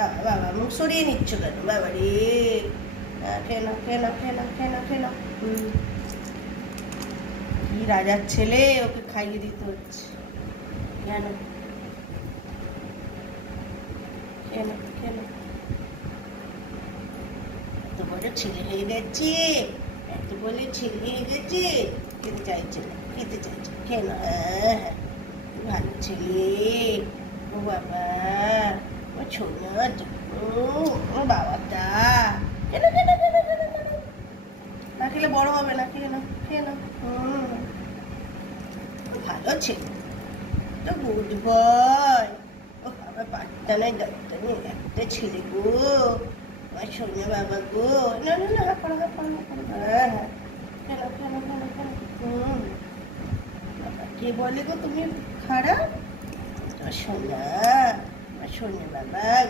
বাবা বাবা মুখ সরিয়ে নিচ্ছ কেন বাবা রে? খেয়ে নাও খেয়ে নাও খেয়ে নাও খেয়ে নাও খেয়ে নাও। কি রাজার ছেলে, ওকে খাইয়ে দিতে হচ্ছে। কেন? খেয়ে নাও খেয়ে নাও। এত বড় ছেলে হয়ে গেছে, এত বড় ছেলে হয়ে গেছে, খেতে চাইছে না, খেতে চাইছে। খেয়ে নাও। হ্যাঁ হ্যাঁ, ভালো ছেলে। ও বাবা, ও ছোনা, ও বাবাটা। কেন কেন কেন কেন কেন? না খেলে বড় হবে না। খেয়ে নাও খেয়ে নাও। ভালো ছেলে, তো গুড বয়। ও বাবা, পাত্তা নাই দত্তা নেই, একটা ছেলে গো, আমার সোনা বাবা গো। না না না, হাত করো হাত করো হাত করো। হ্যাঁ হ্যাঁ, খেলো খেলো খেলো খেলো। বাবা, কে বলে গো তুমি খারাপ? সোনা, আমার সোনা বাবা।